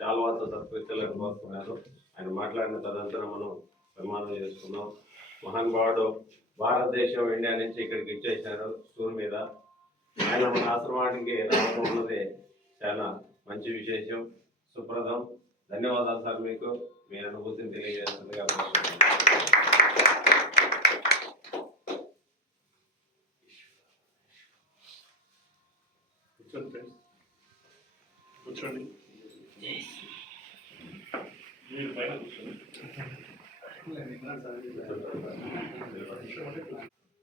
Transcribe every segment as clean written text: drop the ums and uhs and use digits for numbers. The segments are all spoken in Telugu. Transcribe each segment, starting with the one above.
శాల్వాతో సత్కరించాలని కోరుకున్నారు. ఆయన మాట్లాడిన తదంతరం మనం సన్మానం చేసుకున్నాం. మహానుభావుడు భారతదేశం ఇండియా నుంచి ఇక్కడికి ఇచ్చేసినారు టూర్ మీద. ఆయన మన ఆశ్రమానికి రావడం ఉన్నది చాలా మంచి విశేషం, సుప్రదం. ధన్యవాదాలు సార్, మీకు మీ అనుభూతిని తెలియజేస్తుందిగా. కూర్చోండి. మీరు పైన కూర్చోండి.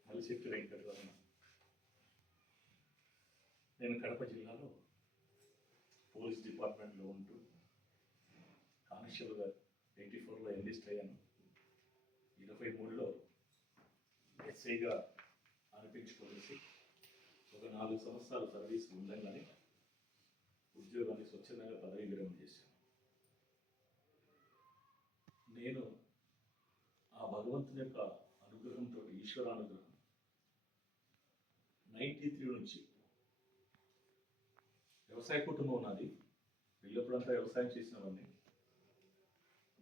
మలిశెట్టి వెంకటరమణ. నేను కడప జిల్లాలో పోలీస్ డిపార్ట్మెంట్లో ఉంటూ కానిస్టేబుల్గా 84లో ఎన్లిస్ట్ అయ్యాను. 23లో ఎస్ఐగా అనిపించుకోలేసి ఒక 4 సంవత్సరాలు సర్వీస్ ఉందని ఉద్యోగాన్ని స్వచ్ఛందంగా పదవి విరమణ చేశాను. నేను ఆ భగవంతుని యొక్క అనుగ్రహంతో, ఈశ్వరానుగ్రహం 93 నుంచి వ్యవసాయ కుటుంబం నాది. వెళ్ళినప్పుడంతా వ్యవసాయం చేసినవన్నీ.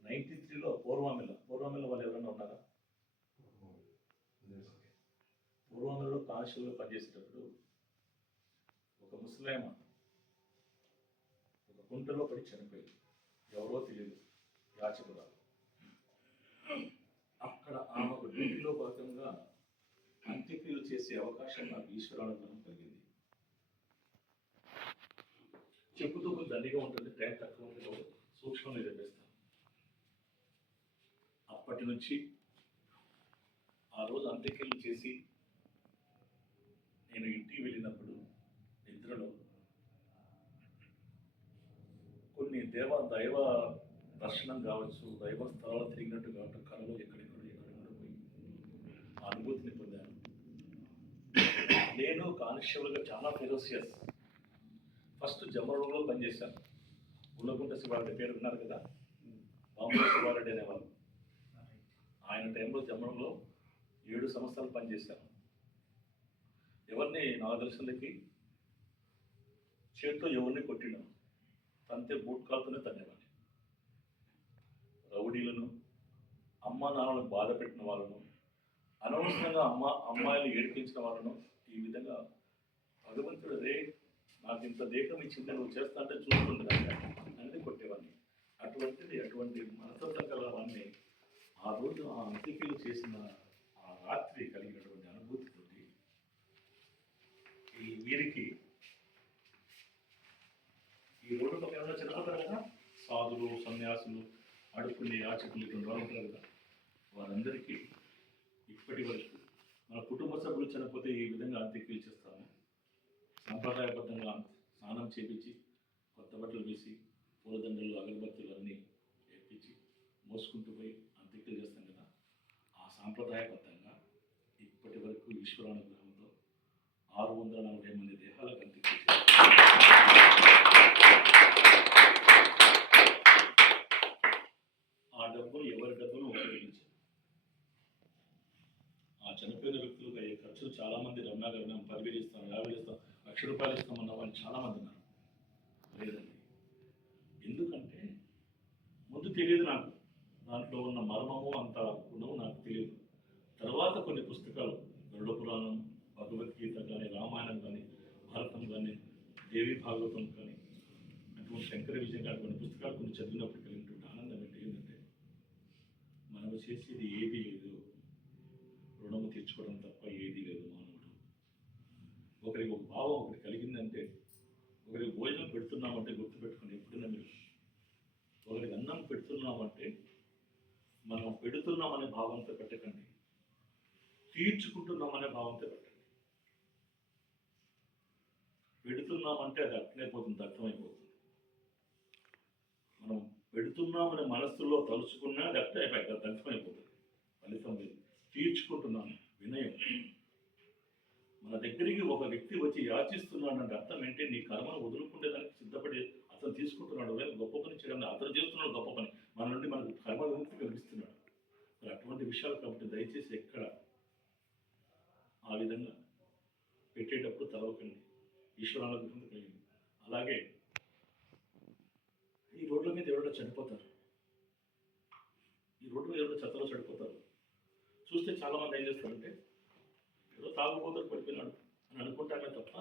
93లో పూర్వమిల్ల వాళ్ళు ఎవరైనా ఉన్నారా? పూర్వమిల్లలో కానిస్టేబుల్గా పనిచేసేటప్పుడు ఒక ముసలాయమ ఒక కుంటలో పడి చనిపోయింది. ఎవరో తెలియదు, యాచకురాలు. అక్కడ ఆమెకు డ్యూటీలో భాగంగా అంత్యక్రియలు చేసే అవకాశం నాకు ఈశ్వరానుగ్రహం కలిగింది. చెప్పుతూ దండిగా ఉంటుంది, టైం తక్కువ ఉంటుంది, సూక్ష్మంగా చెప్పేస్తాను. అప్పటి నుంచి ఆ రోజు అంత్యక్రియలు చేసి నేను ఇంటికి వెళ్ళినప్పుడు నిద్రలో కొన్ని దైవ దర్శనం కావచ్చు, దైవ స్థలాలు తిరిగినట్టు కావటం, కళలో ఎక్కడెక్కడో పోయి ఆ అనుభూతిని పొందాను. నేను కానిస్టేబుల్గా చాలా ఫెరోసియస్. ఫస్ట్ జమ్మరంలో పనిచేశాను. గుల్లకుంట శివారెడ్డి పేరు ఉన్నారు కదా, బాంబుల శివారెడ్డి అనేవాళ్ళు. ఆయన టైంలో జమ్మరంలో 7 సంవత్సరాలు పనిచేశాను. ఎవరిని నాగదర్శనలకి చేతితో ఎవరిని కొట్టినాను, తంతే బూట్ కాలుతూనే తన్నేవాడిని. రౌడీలను, అమ్మ నాన్నలను బాధ పెట్టిన వాళ్ళను, అనవసరంగా అమ్మాయిలు ఏడిపించిన వాళ్ళను, ఈ విధంగా భగవంతుడు రే నాకు ఇంత దేహం ఇచ్చింది, నువ్వు చేస్తా అంటే చూస్తుండగా అన్నీ కొట్టేవాడిని. అటువంటి మనస్తత్వం కలవాన్ని ఆ రోజు ఆ అంత్యక్రియలు చేసిన ఆ రాత్రి కలిగినటువంటి అనుభూతితోటి వీరికి ఈ రోడ్డు పక్కన చనిపోతారు కదా, సాధులు, సన్యాసులు, అడుక్కునే యాచకులు ఇటువంటి వాళ్ళు ఉంటారు కదా, వారందరికీ ఇప్పటి వరకు మన కుటుంబ సభ్యులు చనిపోతే ఈ విధంగా అంత్యక్రియలు చేస్తాము. సంప్రదాయబద్ధంగా స్నానం చేపించి, కొత్త బట్టలు వేసి, పూలదండలు, అగరబత్తులు అన్నీ ఎక్కించి మోసుకుంటూ పోయి అంత్యక్రియలు చేస్తాం కదా. ఆ సాంప్రదాయబద్ధంగా ఇప్పటి వరకు ఈశ్వరానుగ్రహంతో 640 మంది దేహాలకు అంత్యక్రియ ఆ డబ్బులు ఎవరి డబ్బులు ఉపయోగించారు. ఆ చనిపోయిన వ్యక్తులకు అయ్యే ఖర్చులు చాలా మంది రమణాగారు 10,000 ఇస్తాం, 50,000 ఇస్తాం, ₹1,00,000 ఇస్తామన్న వాళ్ళు చాలా మంది ఉన్నారు. లేదండి, ఎందుకంటే ముందు తెలియదు నాకు, దాంట్లో ఉన్న మర్మము అంత గుణము నాకు తెలియదు. తర్వాత కొన్ని పుస్తకాలు, గరుడ పురాణం, భగవద్గీత కానీ, రామాయణం కానీ, భారతం కానీ, దేవి భాగవతం కానీ, అటువంటి శంకర విజయం కానీ కొన్ని పుస్తకాలు కొన్ని చదివినప్పుడు కలిగినటువంటి ఆనందం ఏంటంటే, మనము చేసేది ఏది లేదు, రుణము తీర్చుకోవడం తప్ప ఏది లేదు. మానవుడు ఒకరికి ఒక భావం ఒకటి కలిగిందంటే, ఒకరికి భోజనం పెడుతున్నామంటే గుర్తుపెట్టుకుని ఎప్పుడైనా మీరు ఒకరికి అన్నం పెడుతున్నామంటే మనం పెడుతున్నామనే భావంతో పెట్టకండి, తీర్చుకుంటున్నామనే భావంతో పెట్టండి. పెడుతున్నామంటే అది అర్థమైపోతుంది, అర్థమైపోతుంది. మనం పెడుతున్నామనే మనస్సులో తలుచుకున్నా అది అర్థమైపోతుంది, ఫలితం లేదు. తీర్చుకుంటున్నాను, వినయం. మన దగ్గరికి ఒక వ్యక్తి వచ్చి యాచిస్తున్నాడంటే అర్థం ఏంటి, నీ కర్మను వదులుకుంటేదానికి సిద్ధపడి అతను తీసుకుంటున్నాడు, గొప్ప పని చేయడం, అతను చేస్తున్నాడు గొప్ప పని, మన నుండి మనకు కర్మ విముక్తి కల్పిస్తున్నాడు. మరి అటువంటి విషయాలు కాబట్టి దయచేసి ఎక్కడ ఆ విధంగా పెట్టేటప్పుడు తలవకండి, ఈశ్వరానుగ్రహం కలిగింది. అలాగే ఈరోజు రోడ్ల మీద ఎవరైనా చనిపోతారు, ఈ రోడ్డు మీద ఎవరైనా చెత్తలో చనిపోతారు. చూస్తే చాలామంది ఏం చేస్తారంటే ఏదో తాగుబోతులు పడిపోయినాడు అని అనుకుంటామే తప్ప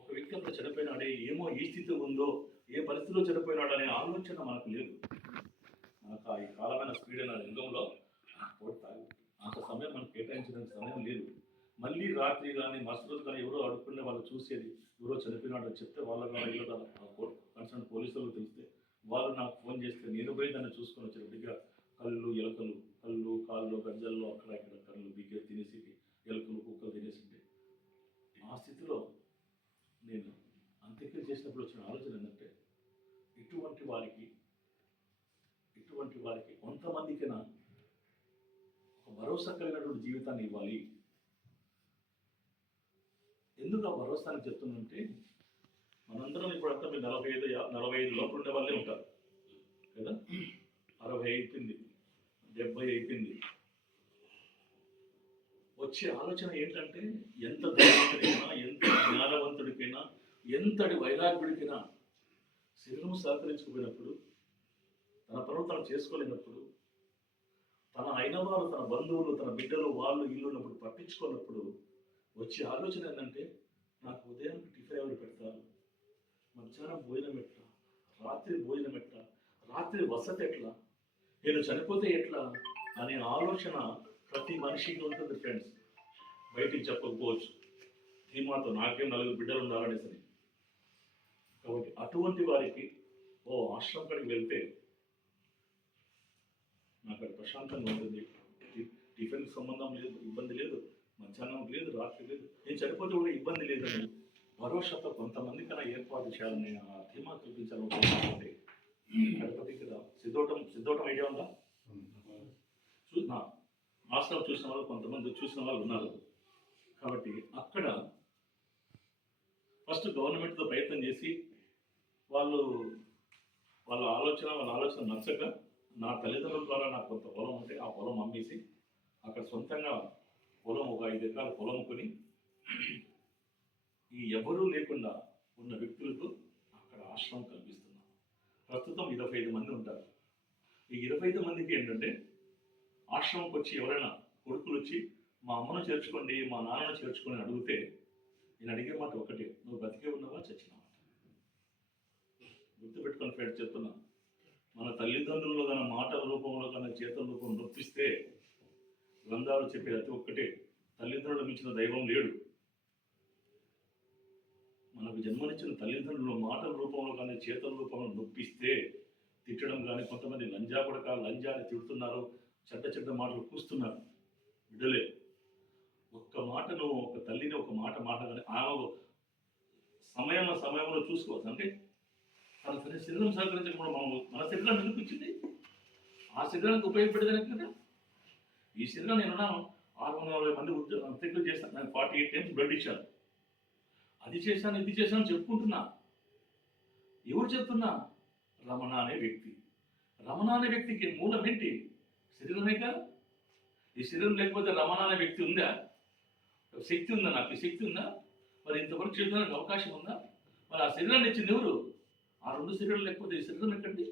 ఒక వ్యక్తి అక్కడ చనిపోయినాడే, ఏమో ఏ స్థితి ఉందో, ఏ పరిస్థితిలో చనిపోయినాడు అనే ఆలోచన మనకు లేదు. మనకు ఈ కాలమైన స్పీడ్ అయిన రంగంలో అంత సమయం మనకు కేటాయించడానికి సమయం లేదు. మళ్ళీ రాత్రి కానీ మరుసటి కానీ ఎవరో అడుక్కునే వాళ్ళు చూసేది, ఎవరో చనిపోయినాడు అని చెప్తే వాళ్ళ ఇలా కన్సర్న్ పోలీసులకు తెలిస్తే వాళ్ళు నాకు ఫోన్ చేస్తే నేను పోయి దాన్ని చూసుకొని వచ్చేటట్టుగా కళ్ళు ఎలకలు, కళ్ళు కాళ్ళు గజ్జల్లో అక్కడ ఇక్కడ కళ్ళు బిగ్గే తినేసి ఎలకలు కుక్కలు తినేసింటే ఆ స్థితిలో నేను అంత్యక్రియ చేసినప్పుడు వచ్చిన ఆలోచన ఏంటంటే ఇటువంటి వారికి కొంతమందికైనా ఒక భరోసా కలిగినటువంటి జీవితాన్ని ఇవ్వాలి. ఎందుకు ఆ భరోసాని చెప్తుందంటే మనందరం ఇప్పుడంతా మీరు 45 లోపల ఉండే వాళ్ళే ఉంటారు కదా. 60 అయిపోయింది, 70 అయిపోయింది. వచ్చే ఆలోచన ఏంటంటే ఎంత ధైర్యవంతుడికైనా, ఎంత జ్ఞానవంతుడికైనా, ఎంతటి వైరాగ్యుడికైనా శరీరం సహకరించుకుపోయినప్పుడు, తన పనులు తను చేసుకోలేనప్పుడు, తన అయిన వారు, తన బంధువులు, తన బిడ్డలు, వాళ్ళు ఇల్లు ఉన్నప్పుడు పట్టించుకున్నప్పుడు వచ్చే ఆలోచన ఏంటంటే నాకు ఉదయం టిఫిన్ ఎవరు పెడతారు, మధ్యాహ్నం భోజనం ఎట్లా, రాత్రి భోజనం ఎట్లా, రాత్రి వసతి ఎట్లా, నేను చనిపోతే ఎట్లా అనే ఆలోచన ప్రతి మనిషికి ఉంటుంది ఫ్రెండ్స్. బయటికి చెప్పకపోవచ్చు, ధీమాతో నాకేం 4 బిడ్డలు ఉండాలనేసరి. కాబట్టి అటువంటి వారికి ఆశ్రమం కాడికి వెళ్తే నాకు అది ప్రశాంతంగా ఉంటుంది. టిఫిన్కి సంబంధం లేదు, ఇబ్బంది లేదు, మధ్యాహ్నం లేదు, రాత్రి లేదు, నేను చనిపోతే కూడా ఇబ్బంది లేదని భరోసాతో కొంతమందికైనా ఏర్పాటు చేయాలని ఆ ధీమా కల్పించాలని గణపతి కదా. సిద్ధోటం ఐడియా ఉందా? ఆశ్రమం చూసిన వాళ్ళు కొంతమంది చూసిన వాళ్ళు ఉన్నారు. కాబట్టి అక్కడ ఫస్ట్ గవర్నమెంట్తో ప్రయత్నం చేసి వాళ్ళ ఆలోచన నచ్చక నా తల్లిదండ్రుల ద్వారా నాకు కొంత పొలం ఉంటే ఆ పొలం అమ్మేసి అక్కడ సొంతంగా పొలం ఒక 5 ఎకరాల పొలం కొని ఈ ఎవరూ లేకుండా ఉన్న వ్యక్తులకు అక్కడ ఆశ్రమం కల్పిస్తున్నాను. ప్రస్తుతం 25 మంది ఉంటారు. ఈ 25 మందికి ఏంటంటే ఆశ్రమంకి వచ్చి ఎవరైనా కొడుకులు వచ్చి మా అమ్మను చేర్చుకోండి, మా నాన్నను చేర్చుకొని అడిగితే నేను అడిగే మాట ఒకటే, నువ్వు బతికే ఉన్నావా చచ్చినావా? గుర్తుపెట్టుకొని ఫ్రెండ్స్ చెప్తున్నా, మన తల్లిదండ్రులు కానీ మాటల రూపంలో కానీ చేతల రూపంలో నొప్పిస్తే గ్రంథాలు చెప్పేది అతి ఒక్కటే, తల్లిదండ్రులు మించిన దైవం లేడు. మనకు జన్మనిచ్చిన తల్లిదండ్రులు మాటల రూపంలో కానీ చేతల రూపంలో నొప్పిస్తే తిట్టడం కానీ, కొంతమంది లంజా అని తిడుతున్నారు, చెడ్డ మాటలు కూస్తున్నారు. బిడ్డలే, ఒక్క మాటను ఒక తల్లిని ఒక మాట మాట్లాడాలి, ఆమె సమయంలో చూసుకోవచ్చు. అంటే తన శరీరం సహకరించకుండా మన శరీరం ఎందుకు ఇచ్చింది? ఆ శరీరానికి ఉపయోగపడేదానికి కదా. ఈ శరీరం నేను 640 మంది అంత్యక్రియలు చేశాను, నాకు 48 times బ్లడ్ ఇచ్చాను, అది చేశాను ఇది చేశాను చెప్పుకుంటున్నా. ఎవరు చెప్తున్నా? రమణ అనే వ్యక్తి. రమణ అనే వ్యక్తికి మూలం ఏంటి? శరీరమే కదా. ఈ శరీరం లేకపోతే రమణ అనే వ్యక్తి ఉందా? శక్తి ఉందా? నాకు ఈ శక్తి ఉందా? మరి ఇంతవరకు చేయడానికి అవకాశం ఉందా? మరి ఆ శరీరాన్ని ఇచ్చింది ఎవరు? ఆ 2 శరీరాలు లేకపోతే ఈ శరీరం ఎక్కడి?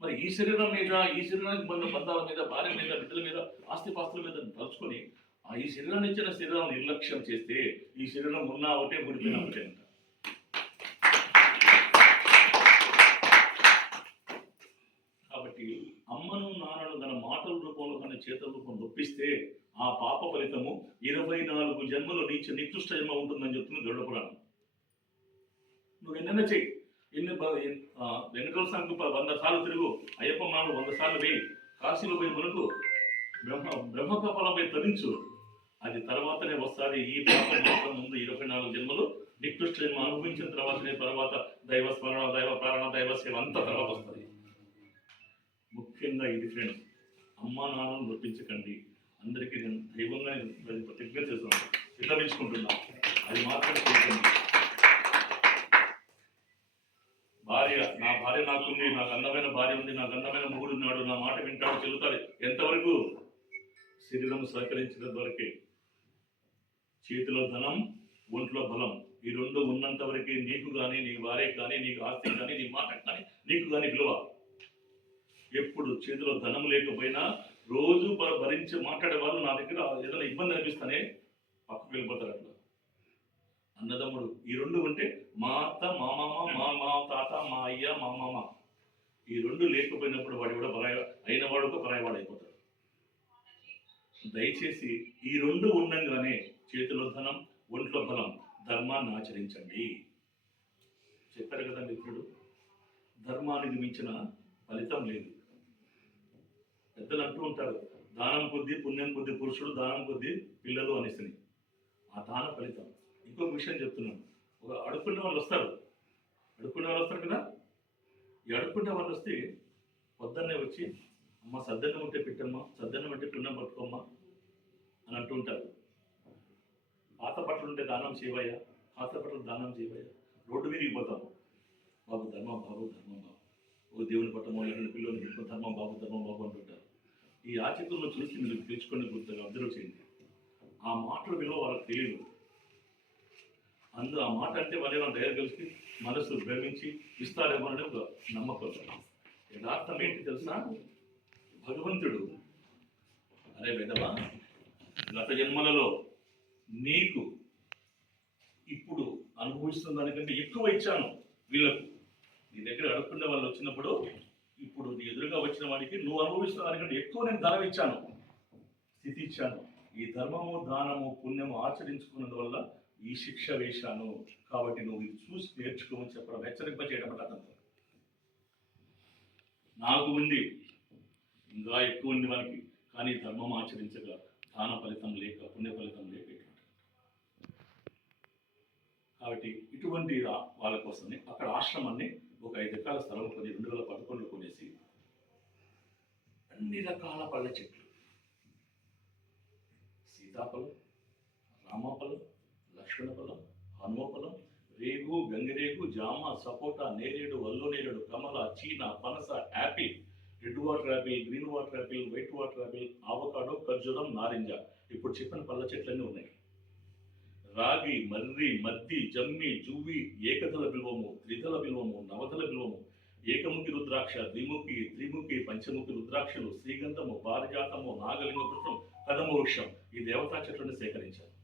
మరి ఈ శరీరం మీద, ఈ శరీరానికి బంధాల మీద, భార్య మీద, బిడ్డల మీద, ఆస్తిపాస్తుల మీద తలుచుకొని ఈ శరీరాన్ని ఇచ్చిన శరీరాన్ని నిర్లక్ష్యం చేస్తే ఈ శరీరం ఉన్నా ఒకటే, ఊడిపోయినా ఒకటే అంట. కాబట్టి అమ్మను నాన్నను తన మాటల రూపంలో కానీ చేతల రూపంలో నొప్పిస్తే ఆ పాప ఫలితము 24 జన్మలు నికృష్ట జన్మ ఉంటుందని చెప్తుంది గరుడ పురాణం. నువ్వు ఎన్నైనా చెయ్యి, వెంకటేశ్వర స్వామికి 100 సార్లు తిరుగు, అయ్యప్ప మాను 100 సార్లు వేయి, కాశీలో పోయి మునుగు, బ్రహ్మకపాలపై తరించు, అది తర్వాతనే వస్తుంది. ఈ పాపం మాత్రం ముందు 24 జన్మలు నికృష్ట జన్మ అనుభవించిన తర్వాత దైవ స్మరణ, దైవ ప్రారణ, దైవ సేవ అంతా తర్వాత వస్తుంది. ముఖ్యంగా ఇది ఫ్రెండ్స్, అమ్మా నాన్నను నొప్పించకండి. అందరికీ నేను దైవంగా ప్రతిజ్ఞ చేస్తున్నాను, విన్నవించుకుంటున్నా, అది మాత్రం చేయకండి. నా భార్య నాకుంది, నాకు అందమైన భార్య ఉంది, నాకు అందమైన మొగుడు ఉన్నాడు, నా మాట వింటాడు, చెల్లుతాడు. ఎంతవరకు? శరీరం సహకరించినంత వరకే. చేతిలో ధనం, ఒంట్లో బలం, ఈ 2 ఉన్నంత వరకే నీకు కానీ, నీ భార్య కానీ, నీకు ఆస్తి కానీ, నీ మాట కానీ, కానీ విలువ. ఎప్పుడు చేతిలో ధనం లేకపోయినా రోజు భరించి మాట్లాడే వాళ్ళు నా దగ్గర ఏదైనా ఇబ్బంది అనిపిస్తానే పక్కకు వెళ్ళిపోతారు. అట్లా అన్నదమ్ముడు ఈ రెండు ఉంటే మా అత్త, మా మామ, మా తాత, మా అయ్య, మా మామ, ఈ రెండు లేకపోయినప్పుడు వాడు కూడా అయిన వాడు ఒక పరాయవాడు అయిపోతాడు. దయచేసి ఈ రెండు ఉండంగానే చేతిలో ధనం, ఒంట్లో బలం, ధర్మాన్ని ఆచరించండి. చెప్పారు కదా మిత్రుడు, ధర్మానికి మించిన ఫలితం లేదు. పెద్దలు అంటూ ఉంటారు, దానం కొద్దీ పుణ్యం కొద్దీ పురుషుడు, దానం కొద్దీ పిల్లలు అనేసి. ఆ దాన ఫలితం. ఇంకొక విషయం చెప్తున్నాను, ఒక అడుక్కునే వాళ్ళు వస్తారు కదా, ఈ అడుక్కునే వాళ్ళు వస్తే పొద్దున్నే వచ్చి అమ్మ సద్దన్నం ఉంటే పెట్టమ్మా, సద్దన్నం అంటే పుణ్యం పట్టుకోమ్మా అని అంటూ ఉంటారు. పాత బట్టలు ఉంటే దానం చేయవయ్యా, పాత బట్టలు దానం చేయవయ్యా. రోడ్డు మీదకి పోతాం, బాబు ధర్మం, బాబు ధర్మం, బాబు ఓ దేవుని పట్టమో లేకుండా పిల్లల్ని పెట్టుకో, ధర్మం బాబు అంటుంటారు. ఈ ఆచకులను చూసి మీరు పిలుచుకొని గుర్తుగా అబ్జర్వ్ చేయండి. ఆ మాటల విలువ వాళ్ళకి తెలియదు. ఆ మాట అంటే వాళ్ళు ఏమైనా దయ కలిసి మనసు భ్రమించి ఇస్తారేమో అనే ఒక నమ్మకం. యథార్థం ఏంటి తెలుసా, భగవంతుడు అరే విధవా, గత జన్మలలో నీకు ఇప్పుడు అనుభవిస్తున్న దానికంటే ఎక్కువ ఇచ్చాను వీళ్ళకు. నీ దగ్గర అడుక్కునే వాళ్ళు వచ్చినప్పుడు ఇప్పుడు నీ ఎదురుగా వచ్చిన వాడికి నువ్వు అనుభవిస్తున్న దానికంటే ఎక్కువ నేను ధనం ఇచ్చాను, స్థితి ఇచ్చాను. ఈ ధర్మము, దానము, పుణ్యము ఆచరించుకున్నందువల్ల ఈ శిక్ష వేశాను, కాబట్టి నువ్వు ఇది చూసి నేర్చుకోమని చెప్పడం, హెచ్చరింప చేయడం అంటే అతను. నాకు ఉంది, ఇంకా ఎక్కువ ఉంది మనకి, కానీ ధర్మం ఆచరించగా దాన ఫలితం లేక, పుణ్య ఫలితం లేక. కాబట్టి ఇటువంటి వాళ్ళ కోసమే అక్కడ ఆశ్రమాన్ని ఒక 5 ఎకరాల స్థలం కొని 2011లో కొనేసి అన్ని రకాల పళ్ళ చెట్లు, సీతాఫలం, రామఫలం, లక్ష్మణఫలం, హనుమఫలం, రేగు, గంగిరేగు, జామ, సపోటా, నేరేడు, వల్లో నేరేడు, కమల, చీన, పనస, Apple, red water Apple, green water Apple, white water Apple, avocado, ఖర్జూరం, నారింజ, ఇప్పుడు చెప్పిన పళ్ళ చెట్లన్నీ ఉన్నాయి. రాగి, మర్రి, మద్ది, జమ్మి, జువ్వి, ఏకదళ బిల్వము, త్రిదళ బిల్వము, నవదళ బిల్వము, ఏకముఖి రుద్రాక్ష, ద్విముఖి, త్రిముఖి, పంచముఖి రుద్రాక్షలు, శ్రీగంధము, పారిజాతము, నాగలింగ పుష్పం, కదమ వృక్షం, ఈ దేవతా చెట్లను సేకరించాను.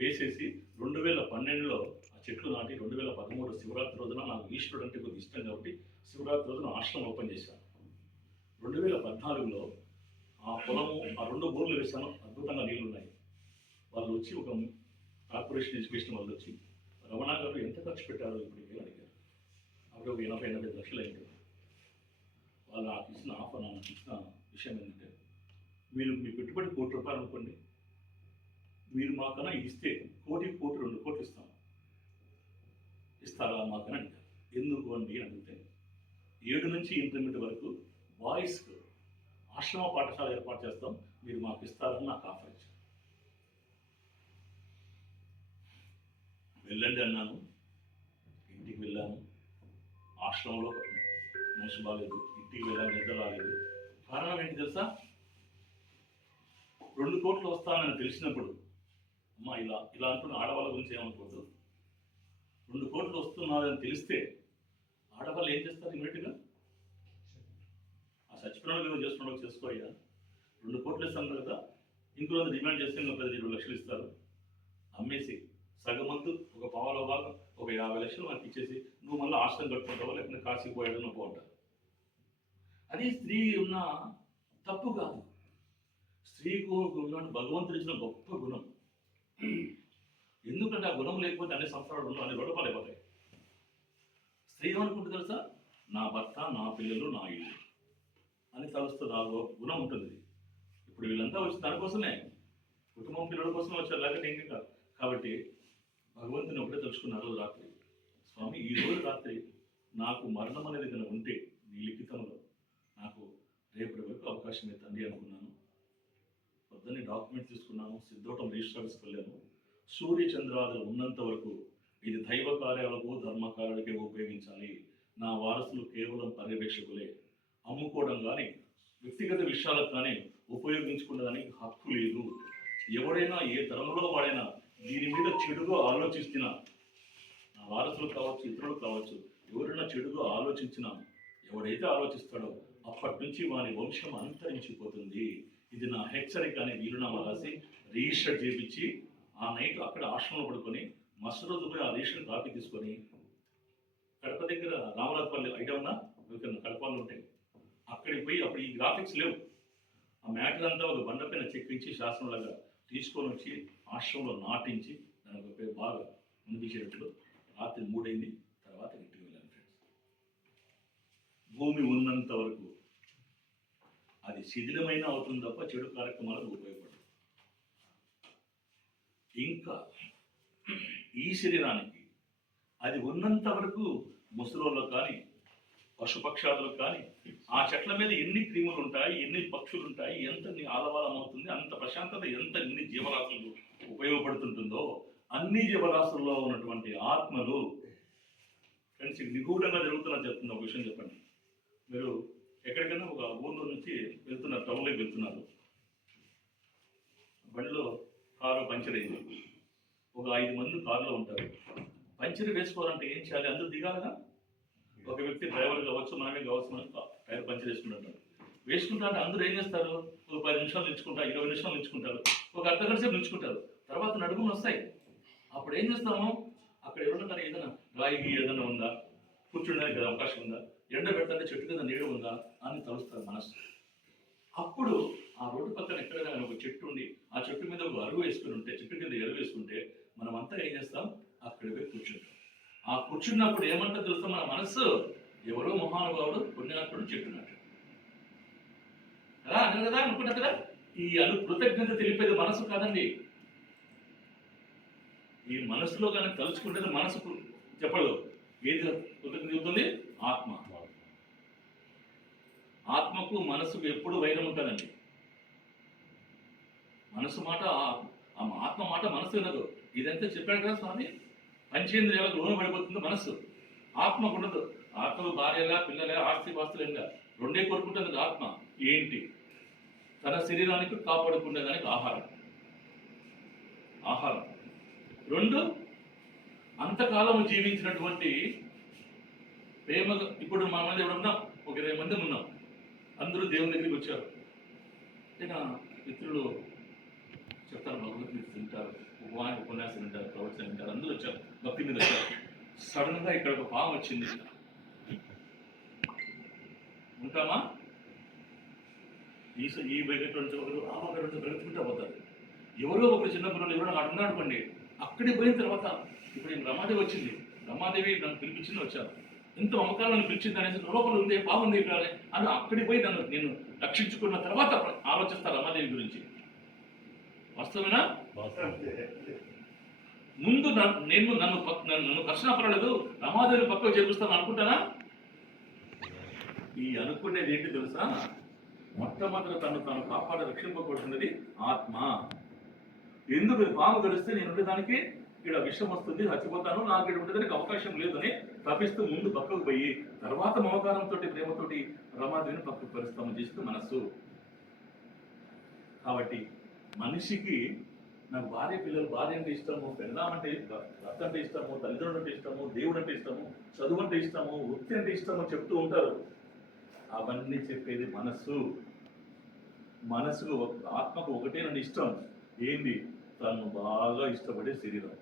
వేసేసి 2012లో ఆ చెట్లు నాటి 2013 శివరాత్రి రోజున, నాకు ఈశ్వరుడు అంటే కొద్దిగా ఇష్టం కాబట్టి శివరాత్రి రోజున ఆశ్రమం ఓపెన్ చేశాను. 2014లో ఆ పొలము, ఆ 2 బోర్లు వేశాను, అద్భుతంగా నీళ్లు ఉన్నాయి. వాళ్ళు వచ్చి ఒక కార్పొరేషన్ ఎడ్యుకేషన్ వాళ్ళు వచ్చి, రమణ గారు ఎంత ఖర్చు పెట్టారో ఇప్పుడు అడిగారు. అప్పుడు ఒక 80-85 లక్షలు అయింది. వాళ్ళు నాకు ఇచ్చిన ఆఫర్, నాకు ఇచ్చిన విషయం ఏంటంటే, మీరు మీ పెట్టుబడి ₹1,00,00,000 అనుకోండి, మీరు మాకన్నా ఇస్తే 1,00,00,000, 2,00,00,000 ఇస్తాం, ఇస్తారా మాకని అడిగారు. ఎందుకు అండి అడిగితే, 7 నుంచి 8 వరకు బాయ్స్కు ఆశ్రమ పాఠశాల ఏర్పాటు చేస్తాం, మీరు మాకు ఇస్తారని నాకు ఆఫర్ ఇచ్చారు. వెళ్ళండి అన్నాను. ఇంటికి వెళ్ళాను. ఆశ్రమంలో మనసు బాగాలేదు, ఇంటికి వెళ్ళాను, నిద్ర రాలేదు. కారణం ఏంటి తెలుసా, 2 కోట్లు వస్తానని తెలిసినప్పుడు, అమ్మ ఇలా అంటున్న ఆడవాళ్ళ గురించి ఏమనుకోవద్దు, 2 కోట్లు వస్తున్నారని తెలిస్తే ఆడవాళ్ళు ఏం చేస్తారు? ఇమీడియట్గా ఆ చచ్చిపోయిన ఏదో చేసుకున్న చేసుకోయ్యా, 2 కోట్లు ఇస్తాను కదా, ఇంకో డిమాండ్ చేస్తే ఇంకా 10-20 లక్షలు ఇస్తారు, అమ్మేసి సగమంతు ఒక పావులో భాగం ఒక 50 లక్షలు మనకి ఇచ్చేసి నువ్వు మళ్ళీ ఆశ్రమం కట్టుకుంటావా, లేకపోతే కాశీకి పోయాడు నువ్వు అంటారు. అది స్త్రీ ఉన్న తప్పు కాదు, స్త్రీకు ఉన్న భగవంతుడు ఇచ్చిన గొప్ప గుణం. ఎందుకంటే ఆ గుణం లేకపోతే అన్ని సంవత్సరాలు అన్ని రూపాయలు అయిపోతాయి. స్త్రీ ఏమనుకుంటుంది తెలుసా, నా భర్త, నా పిల్లలు, నా ఇల్లు అని తలుస్తుంది. ఆ గుణం ఉంటుంది. ఇప్పుడు వీళ్ళంతా వచ్చి దానికోసమే, కుటుంబం పిల్లల కోసం వచ్చారు, లేకపోతే ఇంకేం కాదు. కాబట్టి భగవంతుని ఒకటే తెలుసుకున్నారు రాత్రి, స్వామి ఈ రోజు రాత్రి నాకు మరణం అనేది కనుక ఉంటే నీ లిఖితంలో నాకు రేపటి వరకు అవకాశం ఇవ్వండి అనుకున్నాను. పొద్దున్నే డాక్యుమెంట్ తీసుకున్నాను, సిద్ధోటం రిజిస్టర్ ఆఫీస్కి వెళ్ళాను. సూర్య చంద్రాదులు ఉన్నంత వరకు ఇది దైవ కార్యాలకు, ధర్మ కార్యాలకే ఉపయోగించాలి. నా వారసులు కేవలం పర్యవేక్షకులే, అమ్ముకోవడం కానీ వ్యక్తిగత విషయాలకు కానీ ఉపయోగించుకునేదానికి హక్కు లేదు. ఎవడైనా ఏ ధర్మంలో వాడైనా దీని మీద చెడుగా ఆలోచిస్తున్నా, నా వారసులు కావచ్చు, ఇతరులు కావచ్చు, ఎవరైనా చెడుగా ఆలోచించినా ఎవడైతే ఆలోచిస్తాడో అప్పటి నుంచి వాని వంశం అంతరించిపోతుంది. ఇది నా హెచ్చరిక అని వీలునామా రాసి రిజిస్టర్ చేయించి ఆ నైట్ అక్కడ ఆశ్రమంలో పడుకొని మస్తు రోజు పోయి ఆ రిజిస్టర్ కాపీ తీసుకొని కడప దగ్గర రామరాజపల్లి ఐడియా ఉన్నా కడపలో ఉంటాయి, అక్కడికి పోయి అప్పుడు ఈ గ్రాఫిక్స్ లేవు, ఆ మ్యాటర్ అంతా ఒక బండ పైన చెక్కించి శాసనంలాగా తీసుకొని వచ్చి ఆశ్రమంలో నాటించి దాని ఒక పేరు బాగా అనిపించేటట్లు రాత్రి 3 అయింది. తర్వాత ఇంటికి వెళ్ళాను ఫ్రెండ్స్. భూమి ఉన్నంత వరకు అది శిథిలమైన అవుతుంది తప్ప చెడు కార్యక్రమాలకు ఉపయోగపడదు. ఇంకా ఈ శరీరానికి అది ఉన్నంత వరకు ముసలోళ్ళకు కానీ పశుపక్షాదులకు కానీ ఆ చెట్ల మీద ఎన్ని క్రిములు ఉంటాయి, ఎన్ని పక్షులు ఉంటాయి, ఎంత ఆలవాలం అవుతుంది, అంత ప్రశాంతత ఎంత ఎన్ని జీవరాశులు ఉపయోగపడుతుంటుందో అన్ని జీవరాశుల్లో ఉన్నటువంటి ఆత్మలు ఫ్రెండ్స్ నిగూఢంగా జరుగుతున్నా చెప్తున్న ఒక విషయం చెప్పండి. మీరు ఎక్కడికైనా ఒక ఊళ్ళో నుంచి వెళ్తున్నారు, టౌన్లోకి వెళ్తున్నారు, బండిలో కారు పంచర్ అయింది, ఒక 5 మంది కారులో ఉంటారు. పంచర్ వేసుకోవాలంటే ఏం చేయాలి? అందరూ దిగాలిగా. ఒక వ్యక్తి డ్రైవర్ కావచ్చు, మనమే కావచ్చు, మనం టైర్ పంచర్ వేసుకుంటుంటారు. వేసుకుంటా అంటే అందరూ ఏం చేస్తారు? ఒక 10 నిమిషాలు నిలుచుకుంటారు, 20 నిమిషాలు నిలుచుకుంటారు, ఒక అర్ధగంట సేపు నిలుచుకుంటారు, తర్వాత నడుములు వస్తాయి. అప్పుడు ఏం చేస్తాము? అక్కడ ఎవరన్నా ఏదైనా రాయికి ఏదైనా ఉందా, కూర్చుండడానికి అవకాశం ఉందా, ఎండ పెట్టాలంటే చెట్టు కింద నీడ ఉందా అని తలుస్తారు మనసు. అప్పుడు ఆ రోడ్డు పక్కన ఎక్కడైనా ఒక చెట్టు ఉండి ఆ చెట్టు మీద ఒక అరుగు వేసుకుని ఉంటే, చెట్టు కింద ఎరువు వేసుకుంటే మనం అంతా ఏం చేస్తాం? అక్కడ పోయి కూర్చుంటాం. ఆ కూర్చున్నప్పుడు ఏమంటా తెలుస్తాం? మన మనస్సు ఎవరో మహానుభావుడు పుణ్యాత్ముడు చెట్టున్నాడు కదా, అన్నారు కదా, అనుకుంటారు కదా. ఈ కృతజ్ఞత తెలిపేది మనసు కాదండి. ఈ మనసులో కానీ తలుచుకుంటే మనసుకు చెప్పదు. ఏది కృతజ్ఞత చెబుతుంది? ఆత్మ. ఆత్మకు మనసుకు ఎప్పుడు వైరం ఉంటుందండి. మనసు మాట ఆత్మ మాట మనసు వినదు. ఇదంతా చెప్పాడు కదా స్వామి. పంచేంద్రియాలకు లోన పడిపోతుంది మనస్సు, ఆత్మకు ఉండదు. ఆత్మకు భార్యగా, పిల్లలే, ఆస్తి పాస్తులేగా రెండే కోరుకుంటుంది ఆత్మ. ఏంటి? తన శరీరానికి కాపాడుకునేదానికి ఆహారం. 2 అంతకాలము జీవించినటువంటి ప్రేమగా. ఇప్పుడు మన మంది ఎవరున్నాం? ఒక 20 మంది ఉన్నాం, అందరూ దేవుని దగ్గరికి వచ్చారు. ఇక మిత్రులు చెప్తారు, భగవద్గీత తింటారు, ఉపన్యాసం వింటారు, ప్రవచనం వింటారు, అందరూ వచ్చారు, భక్తి మీద వచ్చారు. సడన్ గా ఇక్కడ ఒక పాము వచ్చింది. ఉంటామా? ఈ బయట ఒకరు ఆ బయట బ్రతుకుంటా పోతారు. ఎవరో ఒకరు చిన్న పిల్లలు ఎవరో అక్కడ ఉన్నాడుకోండి, అక్కడికి పోయిన తర్వాత ఇప్పుడు రమాదేవి వచ్చింది, రమాదేవి నన్ను పిలిపించింది, వచ్చాను, ఇంత మమకారం నన్ను పిలిచింది అనేసి లోపల ఉంది, బాగుంది అని అక్కడికి పోయి నేను రక్షించుకున్న తర్వాత ఆలోచిస్తారు రమాదేవి గురించి. వాస్తవేనా? ముందు నన్ను కష్టం పర్వాలేదు, రమాదేవి పక్కకు చేరుస్తాను అనుకుంటానా? ఈ అనుకునేది ఏంటి తెలుసా? మొట్టమొదటి తను కాపాడ రక్షింపబడుతున్నది ఆత్మ. ఎందుకు? పాము గడిస్తే నేను ఉండేదానికి ఇక్కడ విషం వస్తుంది, చచ్చిపోతాను, నాకు ఇక్కడ ఉండేదానికి అవకాశం లేదని తప్పిస్తూ ముందు పక్కకు పోయి తర్వాత మమకారంతో ప్రేమతోటి రమాదేవిని పక్కకు పరిస్తామని చేస్తూ మనస్సు. కాబట్టి మనిషికి నాకు భార్య అంటే ఇష్టము, పెళ్ళామంటే భర్త అంటే ఇష్టము, తల్లిదండ్రులు అంటే ఇష్టము, దేవుడు అంటే ఇష్టము, చదువు అంటే ఇష్టము, వృత్తి అంటే ఇష్టము చెప్తూ ఉంటారు. అవన్నీ చెప్పేది మనస్సు. మనసుకు ఆత్మకు ఒకటే నన్ను ఇష్టం. ఏంటి? తను బాగా ఇష్టపడే శరీరం.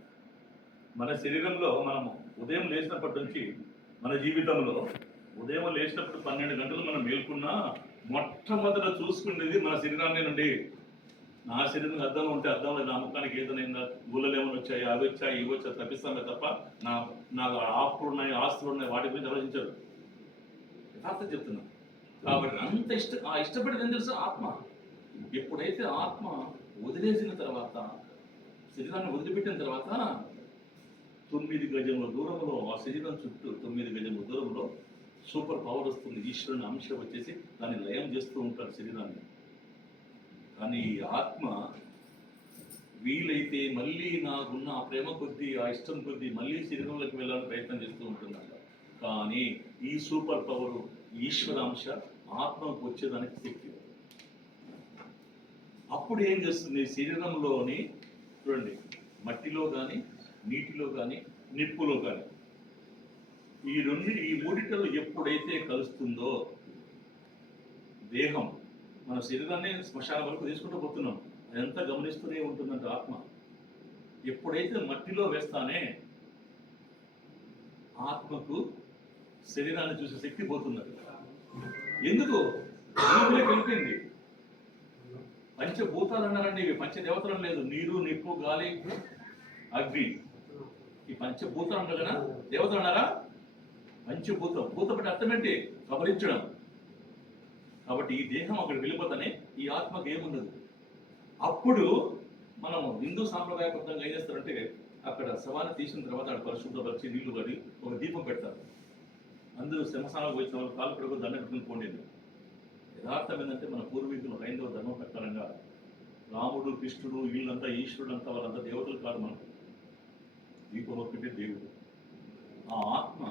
మన శరీరంలో మనము ఉదయం లేచినప్పటి నుంచి మన జీవితంలో ఉదయం లేచినప్పుడు 12 గంటలు మనం మేల్కున్నా మొట్టమొదట చూసుకునేది మన శరీరాన్ని నుండి. నా శరీరం అద్దం ఉంటే అద్దంలో నా ముఖానికి ఏదైనా గుళ్ళలు ఏమైనా వచ్చాయి, అవి వచ్చాయి, ఇవి వచ్చాయి తప్పిస్తామే తప్ప నాకు ఆస్తులు ఉన్నాయి, వాటి గురించి ఆలోచించారు. యథార్థం చెప్తున్నా. కాబట్టి అంత ఇష్టపడేది ఏం తెలుసు? ఆత్మ. ఎప్పుడైతే ఆత్మ వదిలేసిన తర్వాత, శరీరాన్ని వదిలిపెట్టిన తర్వాత 9 గజముల దూరంలో ఆ శరీరం చుట్టూ 9 గజముల దూరంలో సూపర్ పవర్ వస్తుంది. ఈశ్వరుని అంశం వచ్చేసి దాన్ని లయం చేస్తూ ఉంటారు శరీరాన్ని. కానీ ఈ ఆత్మ వీలైతే మళ్ళీ నాకున్న ఆ ప్రేమ కొద్దీ, ఆ ఇష్టం కొద్దీ మళ్ళీ శరీరంలోకి వెళ్ళాలని ప్రయత్నం చేస్తూ ఉంటుందంట. కానీ ఈ సూపర్ పవర్, ఈశ్వరాంశ ఆత్మకు వచ్చేదానికి శక్తి. అప్పుడు ఏం చేస్తుంది? శరీరంలోని చూడండి, మట్టిలో కానీ, నీటిలో కానీ, నిప్పులో కానీ ఈ మూడిటలు ఎప్పుడైతే కలుస్తుందో దేహం, మన శరీరాన్ని శ్మశాన వరకు తీసుకుంటూ పోతున్నాం, అదంతా గమనిస్తూనే ఉంటుందంట ఆత్మ. ఎప్పుడైతే మట్టిలో వేస్తానే ఆత్మకు శరీరాన్ని చూసే శక్తి పోతున్నది. ఎందుకు? వెళ్ళిపోయింది. పంచభూతాలు అన్నారండి, ఇవి పంచదేవతలు లేదు. నీరు, నిప్పు, గాలి, అగ్ని, ఈ పంచభూతాలు అంటారు కదా, దేవతలు అన్నారా? పంచభూతం, భూతం అంటే అర్థం ఏంటి? కబలించడం. కాబట్టి ఈ దేహం అక్కడ వెళ్ళిపోతానే ఈ ఆత్మకు ఏముండదు. అప్పుడు మనం హిందూ సాంప్రదాయబద్ధంగా ఏం చేస్తారంటే, అక్కడ శవాన్ని తీసిన తర్వాత అక్కడ పరిశుభ్రపరిచి నీళ్లు కడి ఒక దీపం పెడతారు. అందరూ శ్మశానాలకు వచ్చిన వాళ్ళు కాలు కడుగు దండ పెట్టుకుని పోండి. యథార్థం ఏంటంటే, మన పూర్వీకులు హైందవ ధర్మం ప్రకారంగా రాముడు, కృష్ణుడు, వీళ్ళంతా ఈశ్వరుడు అంతా వాళ్ళంతా దేవతలు కాదు. మనం దీపం ఒక్కటే దేవుడు. ఆ ఆత్మ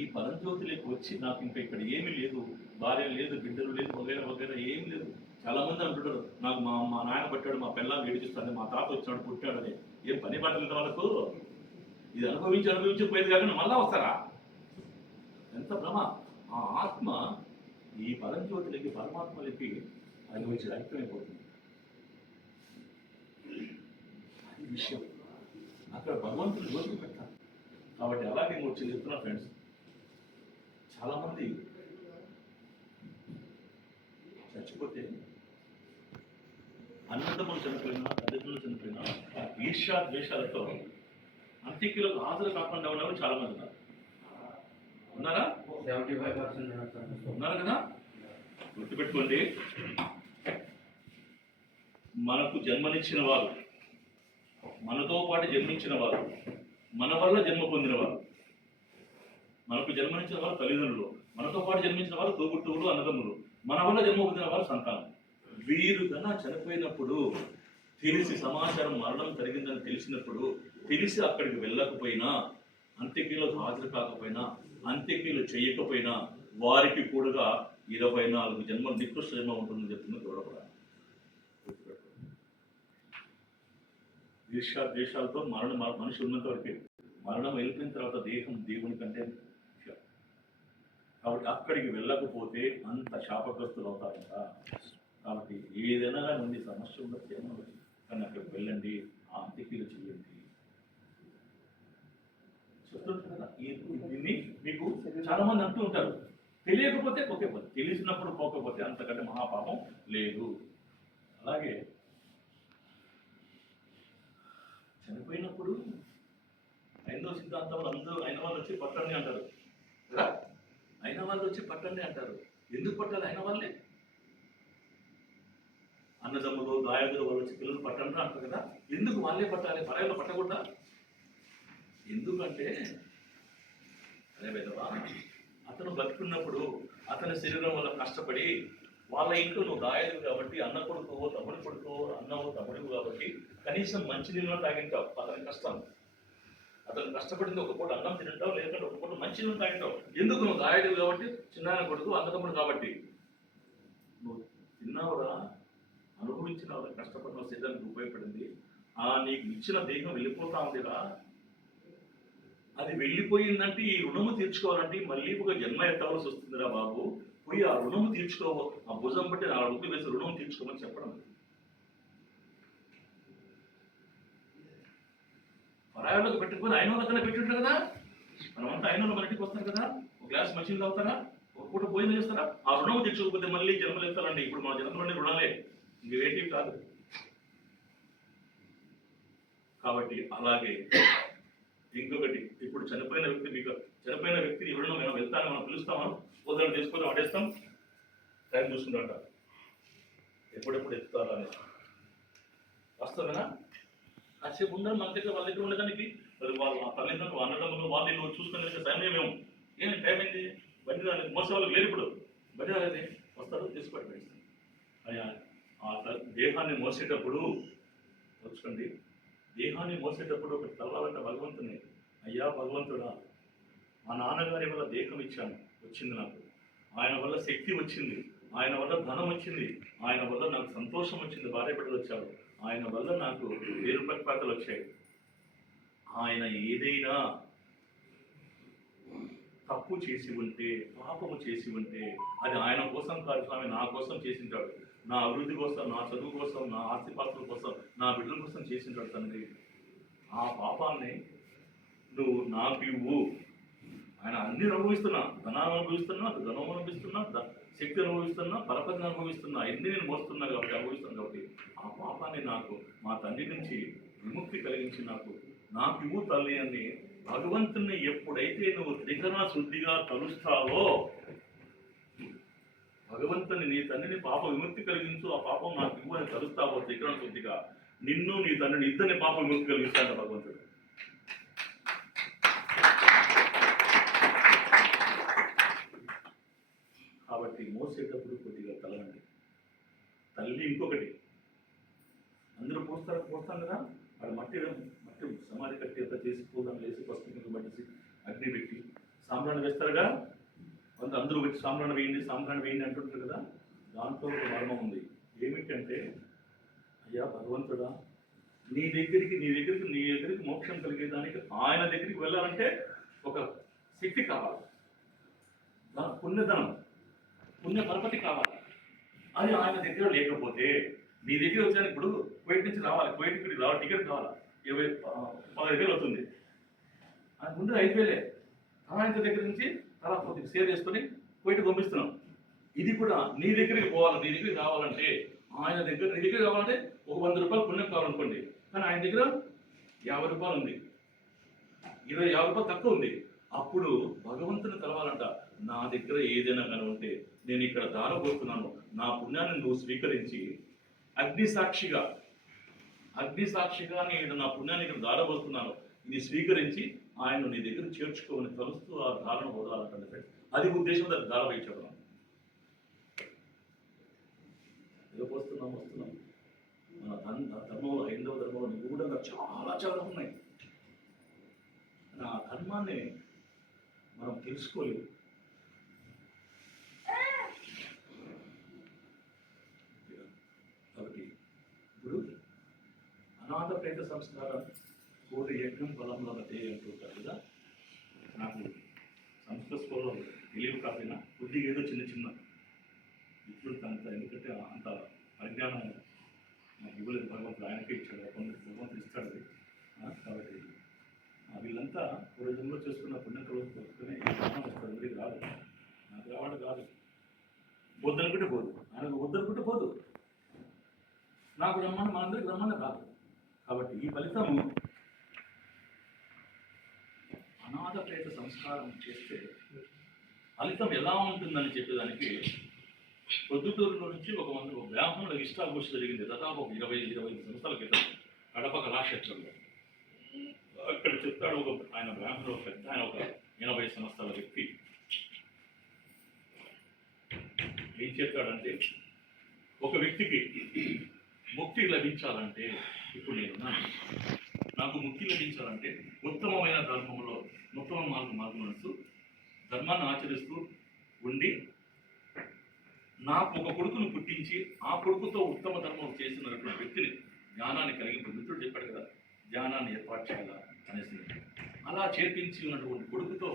ఈ పరంజ్యోతిలోకి వచ్చి నాకు ఇంకా ఇక్కడ ఏమీ లేదు, భార్య లేదు, బిడ్డలు లేదు, వగైరా వగైరా ఏమీ లేదు. చాలా మంది అంటుంటారు, నాకు మా నాయన పట్టాడు, మా పిల్లలు ఏడిపిస్తాను, మా తాత వచ్చినాడు పుట్టాడని. ఏం పని పట్టలేదు వాళ్ళకు? ఇది అనుభవించి పోయేది కాకుండా మళ్ళా వస్తారా? ఎంత భ్రమ! ఆ ఆత్మ ఈ పరంజ్యోతిలోకి, పరమాత్మలకి అనుభవించి ఐక్యమైపోతుంది. అది విషయం. అక్కడ భగవంతుడు జ్యోతి పెట్టాలి. కాబట్టి అలాగే నేను వచ్చి చెప్తున్నా ఫ్రెండ్స్, చాలామంది చచ్చిపోతే అన్నదమ్ములు చనిపోయినా, తల్లిదండ్రులు చనిపోయినా ఈర్ష్యా ద్వేషాలతో అంత్యక్రియలకు హాజరు కాకుండా ఉన్నవారు చాలా మంది ఉన్నారు. ఉన్నారా? 75% ఉన్నారు కదా? గుర్తుపెట్టుకోండి, మనకు జన్మనిచ్చిన వారు, మనతో పాటు జన్మించిన వారు, మన వల్ల జన్మ పొందిన వారు, మనకు జన్మనిచ్చిన వారు తల్లిదండ్రులు, మనతో పాటు జన్మించిన వారు తోబుట్టువులు, అన్నదమ్ములు, మన వల్ల జన్మ పొందిన వారు సంతానం. వీరు కన్నా చనిపోయినప్పుడు తెలిసి సమాచారం మరణం జరిగిందని తెలిసినప్పుడు తెలిసి అక్కడికి వెళ్ళకపోయినా, అంత్యక్రియలకు హాజరు కాకపోయినా, అంత్యక్రియలు చేయకపోయినా వారికి కూడా 24 జన్మలు నికృష్ట జన్మ ఉంటుందని చెప్తుంది గౌరవ. ఈర్ష్యా ద్వేషాలతో మనిషి ఉన్నంత వరకే. మరణం వెళ్ళిపోయిన తర్వాత దేహం దేవుని కంటే ముఖ్యం. కాబట్టి అక్కడికి వెళ్ళకపోతే అంత శాపగ్రస్తులు అవుతారంట. కాబట్టి ఏదైనా ఉంది సమస్య ఉండదు, ఏమన్నా, కానీ అక్కడికి వెళ్ళండి, ఆ అంత్యక్రియలు చేయండి. చెప్తుంటారు దీన్ని మీకు చాలా మంది అంటూ ఉంటారు. తెలియకపోతే పోకపోతే, తెలిసినప్పుడు పోకపోతే అంతకంటే మహాపాపం లేదు. అలాగే చనిపోయినప్పుడు హైందవ సిద్ధాంతంలో అందరూ అయిన వాళ్ళు వచ్చి పట్టండి అంటారు కదా. అయిన వాళ్ళు వచ్చి పట్టండి అంటారు. ఎందుకు పట్టాలి అయిన వాళ్ళే? అన్నదమ్ములు, దాయాదులు వాళ్ళు వచ్చి పిల్లలు పట్టండి అంటారు కదా. ఎందుకు వాళ్ళే పట్టాలి, పరాయిలో పట్టకూడదా? ఎందుకంటే అదే విధవా, అతను బతుకున్నప్పుడు అతని శరీరం వల్ల కష్టపడి వాళ్ళ ఇంట్లో నువ్వు దాయాదు కాబట్టి, అన్న కొడుకు తమ్ముడి కొడుకు, అన్నవు తమ్ముడు కాబట్టి కనీసం మంచినీళ్ళు తాగింటావు. అతని కష్టం, అతను కష్టపడింది ఒక పూట అన్నం తింటావు, లేదంటే ఒక పూట మంచినీళ్ళు తాగింటావు. ఎందుకు? నువ్వు దాయాదు కాబట్టి, చిన్న కొడుకు, అన్నదమ్ముడు కాబట్టి. నువ్వు తిన్నావురా, అనుభవించినావు, కష్టపడిన శరీరానికి ఉపయోగపడింది. నీకు ఇచ్చిన దేహం వెళ్ళిపోతా ఉందిరా, అది వెళ్ళిపోయిందంటే ఈ రుణము తీర్చుకోవాలంటే మళ్ళీ ఒక జన్మ ఎత్తవలసి వస్తుందిరా బాబు. పోయి ఆ రుణము తీర్చుకోవు, ఆ భుజం బట్టి 4 రూపాయలు వేసి రుణం తీర్చుకోమని చెప్పడం. పరాయాలకు పెట్టుకొని ఆయన వాళ్ళకన్నా పెట్టుంటారు కదా. మనమంతా ఆయన వాళ్ళ మనకి వస్తారు కదా. ఒక గ్లాస్ మంచిని తాగుతారా, ఒక పూట భోజనం చేస్తారా? ఆ రుణం తీర్చుకోకపోతే మళ్ళీ జన్మలు ఎత్తాలండి. ఇప్పుడు మన జన్మలోనే రుణాలే, ఇంకేటివి కాదు. కాబట్టి అలాగే ఇంకొకటి, ఇప్పుడు చనిపోయిన వ్యక్తిని ఎవరైనా మనం వెళ్తాను, మనం పిలుస్తామా, ఉదాహరణ తీసుకొని ఆడేస్తాం, టైం చూసుకుంటా ఎప్పుడెప్పుడు ఎత్తుతారా అని. వాస్తవేనా? కాసేపు ఉండాలి మన దగ్గర, వాళ్ళ దగ్గర ఉండడానికి. వాళ్ళ తల్లిదండ్రులు, అన్నదమ్ములు, వాళ్ళు చూసుకునే సమయం మేము ఏమి టైం అయింది, బండి రాలేదు, మోసే వాళ్ళకి లేదు, ఇప్పుడు బండి రాలేదు, వస్తారు తీసుకొని పెడతారు. అయ్యా ఆ దేహాన్ని మోసేటప్పుడు వచ్చుకోండి, దేహాన్ని మోసేటప్పుడు ఒకటి తల్లాలంటే భగవంతుని, అయ్యా భగవంతుడా, మా నాన్నగారి వల్ల దేహం వచ్చింది నాకు, ఆయన వల్ల శక్తి వచ్చింది, ఆయన వల్ల ధనం వచ్చింది, ఆయన వల్ల నాకు సంతోషం వచ్చింది, భార్య బిడ్డలు వచ్చారు, ఆయన వల్ల నాకు పేరు ప్రఖ్యాతలు వచ్చాయి. ఆయన ఏదైనా తప్పు చేసి ఉంటే, పాపము చేసి ఉంటే, అది ఆయన కోసం కాదు స్వామి, నా కోసం చేసింటాడు. నా అభివృద్ధి కోసం, నా చదువు కోసం, నా ఆస్తిపాస్తుల కోసం, నా బిడ్డల కోసం చేసింటాడు తండ్రి. ఆ పాపాన్ని నువ్వు నాకు ఇవ్వు. ఆయన అన్ని అనుభవిస్తున్నా, ధనాన్ని అనుభవిస్తున్నా, ధనం అనుభవిస్తున్నా, శక్తి అనుభవిస్తున్నా, పరపతిని అనుభవిస్తున్నా, ఎన్ని నేను మోస్తున్నా కాబట్టి, అనుభవిస్తున్నా కాబట్టి, ఆ పాపాన్ని నాకు మా తండ్రి నుంచి విముక్తి కలిగించి నాకు ఇవ్వు తల్లి అని భగవంతుని ఎప్పుడైతే నువ్వు త్రికరణ శుద్ధిగా తలుస్తావో, భగవంతుని నీ తండ్రిని పాప విముక్తి కలిగించు, ఆ పాపం నాకు ఇవ్వు అని తలుస్తావో త్రికరణ శుద్ధిగా, నిన్ను నీ తండ్రిని ఇద్దరిని పాప విముక్తి కలిగిస్తాడు భగవంతుడు. కాబట్టి మోసేటప్పుడు కొద్దిగా తలవండి. తల్లి ఇంకొకటి, అందరూ పోస్తాను కదా, వాడు మట్టి సమాధి కట్టి అంతా చేసి పూలను వేసి పసుపు కింద పట్టేసి అగ్ని పెట్టి సాంబ్రాన్ని వేస్తారుగా, అందరూ వచ్చి సాంబ్రాన్ని వేయండి అంటుంటారు కదా. దాంట్లో ఒక మర్మం ఉంది. ఏమిటంటే, అయ్యా భగవంతుడా, నీ దగ్గరికి మోక్షం కలిగేదానికి ఆయన దగ్గరికి వెళ్ళాలంటే ఒక శక్తి కావాలి, పుణ్య పరపతి కావాలి. అది ఆయన దగ్గర లేకపోతే, నీ దగ్గర వచ్చాను ఇప్పుడు కువైట్ నుంచి రావాలి, కువైట్కి రావాలి, టికెట్ కావాలి, 15,000 అవుతుంది. అది ముందు 5,000 ఆయన దగ్గర నుంచి తలా కొద్దిగా షేర్ చేసుకొని కువైట్కి పంపిస్తున్నాం. ఇది కూడా నీ దగ్గరికి పోవాలి, నీ దగ్గరికి రావాలంటే ఆయన దగ్గర, నీ దగ్గర కావాలంటే ఒక 100 రూపాయలు పుణ్యం కావాలనుకోండి, కానీ ఆయన దగ్గర 50 రూపాయలు ఉంది, 50 రూపాయలు తక్కువ ఉంది. అప్పుడు భగవంతుని కలవాలంట. నా దగ్గర ఏదైనా కానీ ఉంటే నేను ఇక్కడ దారబోతున్నాను, నా పుణ్యాన్ని నువ్వు స్వీకరించి అగ్నిసాక్షిగా నేను నా పుణ్యాన్ని ఇక్కడ దారబోతున్నాను, ఇది స్వీకరించి ఆయన నీ దగ్గర చేర్చుకోమని తలుస్తూ ఆ ధారణ వదలాలంటే, అది ఉద్దేశం దాన్ని ధార వేయించడం. వస్తున్నాం మన ధర్మంలో, హైందవ ధర్మంలో నిగూఢంగా చాలా ఉన్నాయి. ఆ ధర్మాన్ని మనం తెలుసుకోలేము. కాబట్టి ఇప్పుడు అనాథ ప్రేత సంస్కారం కోటి యజ్ఞం బలంలో అంటుంటారు కదా. నాకు సంస్కృత స్కూల్లో తెలియదు కాకపోయినా కొద్దిగా ఏదో చిన్న ఇప్పుడు అంత, ఎందుకంటే అంత పరిజ్ఞానం నాకు ఇవ్వలేదు భగవంతుడు, ఆయనకే ఇచ్చాడు, భగవంతుడు ఇస్తాడు. కాబట్టి వీళ్ళంతా పూర్వజంలో చేసుకున్న పుణ్యకలు చేసుకునే ఈ జ్ఞానం వస్తుంది, అందరికి రాదు, నాకు రావడం కాదు. వద్దనుకుంటే పోదు, ఆయనకు వద్దనుకుంటే పోదు, నాకు రమ్మని మనందరికి రమ్మని కాదు. కాబట్టి ఈ ఫలితము అనాథ ప్రేత సంస్కారం చేస్తే ఫలితం ఎలా ఉంటుందని చెప్పేదానికి పొద్దుటూరులో నుంచి ఒక బ్రాహ్మణుల ఇష్టాఘోష జరిగింది. దాదాపు 20-25 సంవత్సరాల క్రితం కడప కళాక్షేత్రంలో. అక్కడ చెప్తాడు ఆయన బ్రాహ్మణుడు, పెద్ద ఆయన, ఒక 80 సంవత్సరాల వ్యక్తి. ఏం చెప్తాడంటే, ఒక వ్యక్తికి ముక్తి లభించాలంటే, ఇప్పుడు నాకు ముక్తి లభించాలంటే ఉత్తమమైన ధర్మంలో, ఉత్తమ మార్గం ధర్మాన్ని ఆచరిస్తూ ఉండి, నాకు ఒక కొడుకును పుట్టించి ఆ కొడుకుతో ఉత్తమ ధర్మం చేసినటువంటి వ్యక్తిని జ్ఞానాన్ని కలిగి, మిత్రుడు చెప్పాడు కదా, జ్ఞానాన్ని ఏర్పాటు చేయాలా అనేసి, అలా చేర్పించి ఉన్నటువంటి కొడుకుతో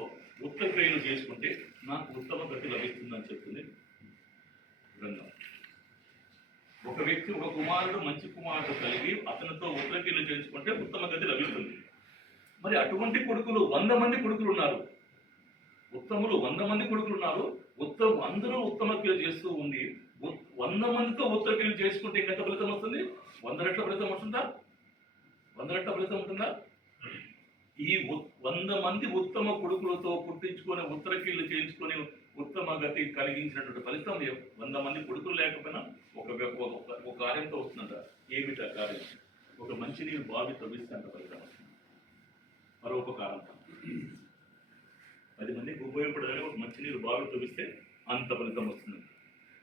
ఉత్తర క్రియలు చేసుకుంటే నాకు ఉత్తమ గతి లభిస్తుందని చెప్తుంది గ్రంథం. ఒక వ్యక్తి, ఒక కుమారుడు మంచి కుమారుడు కలిగి అతనితో ఉత్తర క్రియలు చేసుకుంటే ఉత్తమ గతి లభిస్తుంది. మరి అటువంటి కొడుకులు 100 మంది కొడుకులు ఉన్నారు, ఉత్తములు 100 మంది కొడుకులు ఉన్నారు. అందరూ ఉత్తమ క్రియలు చేస్తూ ఉండి 100 మందితో ఉత్తర క్రియలు చేసుకుంటే ఎంత ఫలితం వస్తుంది? 100 రెట్ల ఫలితం వస్తుందా? 100 రెట్ల ఫలితం ఉంటుందా? ఈ 100 మంది ఉత్తమ కొడుకులతో పుట్టించుకొని ఉత్తర క్రియలు చేయించుకొని ఉత్తమ గతి కలిగించినటువంటి ఫలితం 100 మంది కొడుకులు లేకపోయినా ఒక కార్యంతో వస్తుందంట. ఏమిటి ఆ కార్యం? ఒక మంచినీరు బావి తవ్విస్తే అంత ఫలితం వస్తుంది. పరోపకారంతో 10 మందికి ఉపయోగపడేది ఒక మంచినీరు బావి తవ్విస్తే అంత ఫలితం వస్తుంది.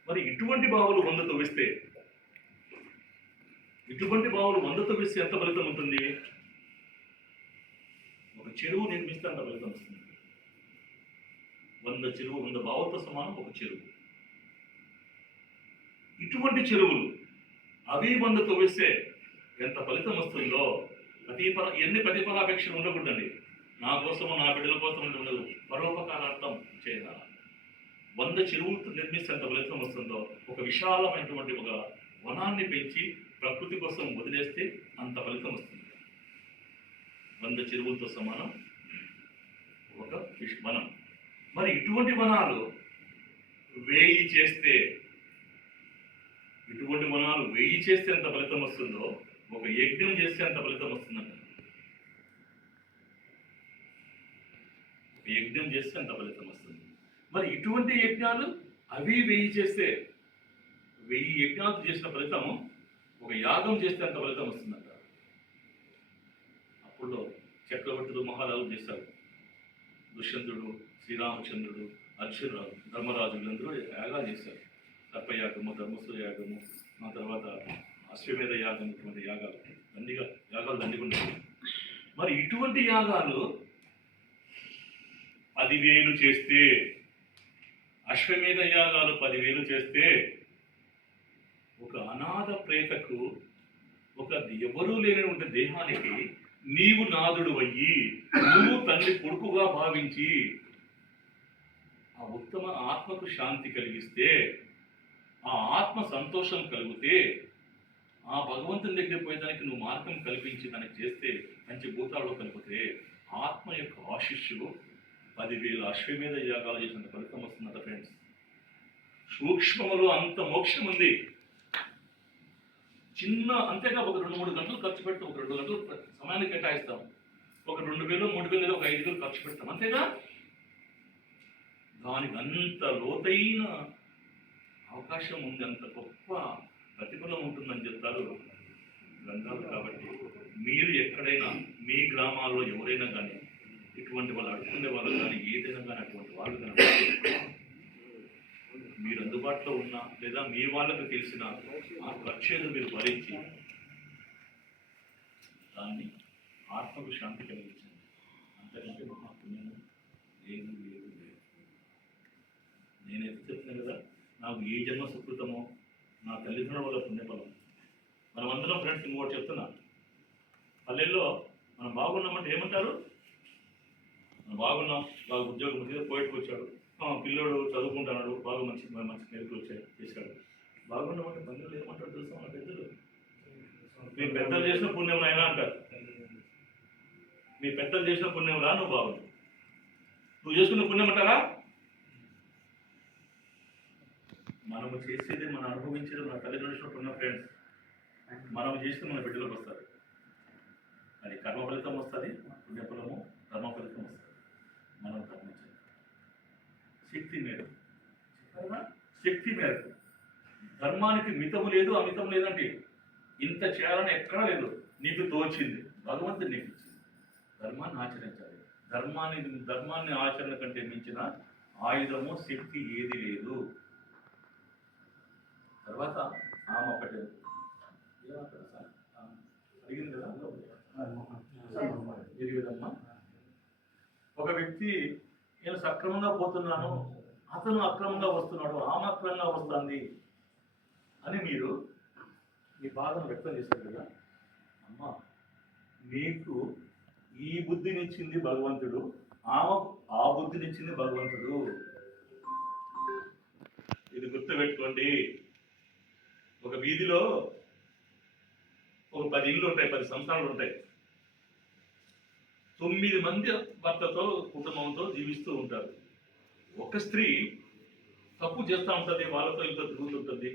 మరి ఇటువంటి బావులు 100 తవ్విస్తే ఎంత ఫలితం ఉంటుంది? ఒక చెరువు నిర్మిస్తే అంత ఫలితం వస్తుంది. 100 బావులతో సమానం ఒక చెరువు. ఇటువంటి చెరువులు అవి 100 తవ్విస్తే ఎంత ఫలితం వస్తుందో, ఎన్ని ప్రతిఫలాపేక్షలు ఉండకూడదండి. నా కోసము నా బిడ్డల కోసం ఉండదు, పరోపకారార్థం చేయాలి. 100 చెరువులు నిర్మిస్తే ఎంత ఫలితం వస్తుందో, ఒక విశాలమైనటువంటి ఒక వనాన్ని పెంచి ప్రకృతి కోసం వదిలేస్తే అంత ఫలితం వస్తుంది. 100 చెరువులతో సమానం ఒక వనం. మరి ఇటువంటి వనాలు 1000 చేస్తే, ఇటువంటి వనాలు 1000 చేస్తే ఎంత ఫలితం వస్తుందో, ఒక యజ్ఞం చేస్తే ఎంత ఫలితం వస్తుందంట. యజ్ఞం చేస్తే ఎంత ఫలితం వస్తుంది. మరి ఇటువంటి యజ్ఞాలు అవి 1000 చేస్తే, 1000 యజ్ఞాలు చేసిన ఫలితము ఒక యాగం చేస్తే ఎంత ఫలితం వస్తుందంట. అప్పుడు చక్రవర్తులు మహారాజులు చేశారు. దుష్యంతుడు, శ్రీరామచంద్రుడు, అర్జునుడు, ధర్మరాజు వీళ్ళందరూ యాగాలు చేశారు. సర్పయాగము, ధర్మసూయ యాగము, ఆ తర్వాత అశ్వమేధ యాగం, ఇటువంటి యాగాలు దండిగా. మరి ఇటువంటి యాగాలు 10,000 చేస్తే, అశ్వమేధ యాగాలు 10,000 చేస్తే, ఒక అనాథ ప్రేతకు, ఒక ఎవరూ లేని దేహానికి నీవు నాదుడు అయ్యి, నువ్వు తండ్రి కొడుకుగా భావించి ఆ ఉత్తమ ఆత్మకు శాంతి కలిగిస్తే, ఆ ఆత్మ సంతోషం కలిగితే, ఆ భగవంతుని దగ్గర పోయేదానికి నువ్వు మార్గం కల్పించి దానికి చేస్తే, మంచి భూతాల్లో కలిపితే ఆత్మ యొక్క ఆశిష్యు 10,000 అశ్వమేధ యాగాలు చేసినంత ఫలితం వస్తుందట ఫ్రెండ్స్. సూక్ష్మములో అంత మోక్షం ఉంది. చిన్న అంతేగా ఒక 2-3 గంటలు ఖర్చు పెట్టి, ఒక 2 గంటలు సమయాన్ని కేటాయిస్తాం. ఒక 2,000, 3,000 ఒక 5,000 ఖర్చు పెడతాం, అంతేగా. దానికి అంత లోతైన అవకాశం ఉంది, అంత గొప్ప ప్రతిఫలం ఉంటుందని చెప్తారు గ్రంథాలు. కాబట్టి మీరు ఎక్కడైనా మీ గ్రామాల్లో ఎవరైనా కానీ ఇటువంటి వాళ్ళు అడుక్కునే వాళ్ళు కానీ, ఏదైనా కానీ అటువంటి వాళ్ళు కానీ మీరు అందుబాటులో ఉన్నా, లేదా మీ వాళ్ళకు తెలిసిన ఆ ఖర్చేది మీరు భరించి దాన్ని ఆత్మకు శాంతి కలిగించండి. అంతకంటే మహాపుణ్యం ఏది లేదు. నేనైతే చెప్తున్నాను కదా, నాకు ఏ జన్మ సుకృతమో నా తల్లిదండ్రుల వల్ల పుణ్యఫలం. మనం అందరం ఫ్రెండ్స్ ఇంకోటి చెప్తున్నా, పల్లెల్లో మనం బాగున్నామంటే ఏమంటారు? మనం బాగున్నాం, బాగా ఉద్యోగం మీద పోయిట్కి వచ్చాడు, పిల్లోడు చదువుకుంటున్నాడు, బాగా మంచి మెరుపులు చేశాడు, బాగున్నామంటే పల్లెల్లో ఏమంటారు తెలుసా మన పెద్దలు? మీ పెద్దలు చేసిన పుణ్యం అయినా అంటారు. మీ పెద్దలు చేసిన పుణ్యం రా, నువ్వు బాగున్నావు. నువ్వు చేసుకున్న పుణ్యం అంటారా? మనము చేసేది, మనం అనుభవించేది మన తల్లిదండ్రులు పుణ్యం ఫ్రెండ్స్. మనం చేస్తే మన బిడ్డలకు వస్తారు. అది కర్మ ఫలితం వస్తుంది, పుణ్యఫలము ధర్మ ఫలితం వస్తుంది. మనం కర్మించాలి శక్తి మేరకు. శక్తి మేరకు. ధర్మానికి మితము లేదు, అమితం లేదంటే ఇంత చేయాలని ఎక్కడా లేదు. నీకు తోచింది, భగవంతుడు నీకు ఇచ్చింది. ధర్మాన్ని ఆచరించాలి. ధర్మాన్ని ఆచరణ కంటే మించిన ఆయుధము, శక్తి ఏది లేదు. తర్వాత ఆమె ఒకటి అడిగింది కదా, ఎరిగదమ్మా. ఒక వ్యక్తి నేను సక్రమంగా పోతున్నాను, అతను అక్రమంగా వస్తున్నాడు, ఆమె అక్రమంగా వస్తుంది అని మీరు మీ బాధను వ్యక్తం చేశారు కదా. అమ్మ, నీకు ఈ బుద్ధినిచ్చింది భగవంతుడు, ఆమెకు ఆ బుద్ధినిచ్చింది భగవంతుడు. ఇది గుర్తుపెట్టుకోండి. ఒక వీధిలో ఒక 10 ఇళ్ళు ఉంటాయి, 10 సంస్థలు ఉంటాయి. 9 మంది భర్తతో కుటుంబంతో జీవిస్తూ ఉంటారు. ఒక స్త్రీ తప్పు చేస్తూ ఉంటుంది, వాళ్ళతో ఇంతో తిరుగుతుంటుంది,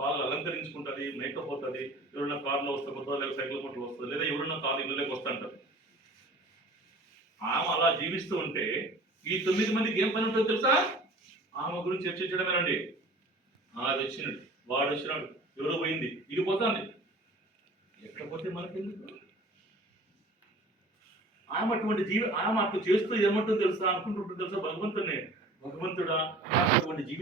వాళ్ళు అలంకరించుకుంటుంది, మేకప్ అవుతుంది, ఎవరైనా కార్లో వస్తే కొత్త, లేదా సైకిల్ కొట్లు వస్తుంది, లేదా ఎవరైనా కారు ఇళ్ళలోకి వస్తుంటారు. ఆమె అలా జీవిస్తూ ఉంటే ఈ 9 మందికి ఏం పని ఉంటుందో తెలుసా? ఆమె గురించి చర్చించడమేనండి. అది వచ్చినాడు, వాడు వచ్చినాడు, ఎవరో పోయింది, ఇది పోతుంది. ఎక్కకపోతే మనకెందుకు? ఆమె అటువంటి ఆమె అట్లా చేస్తూ ఏమంటుందో తెలుసా, అనుకుంటుంటుంది తెలుసా, భగవంతుడా అటువంటి జీవి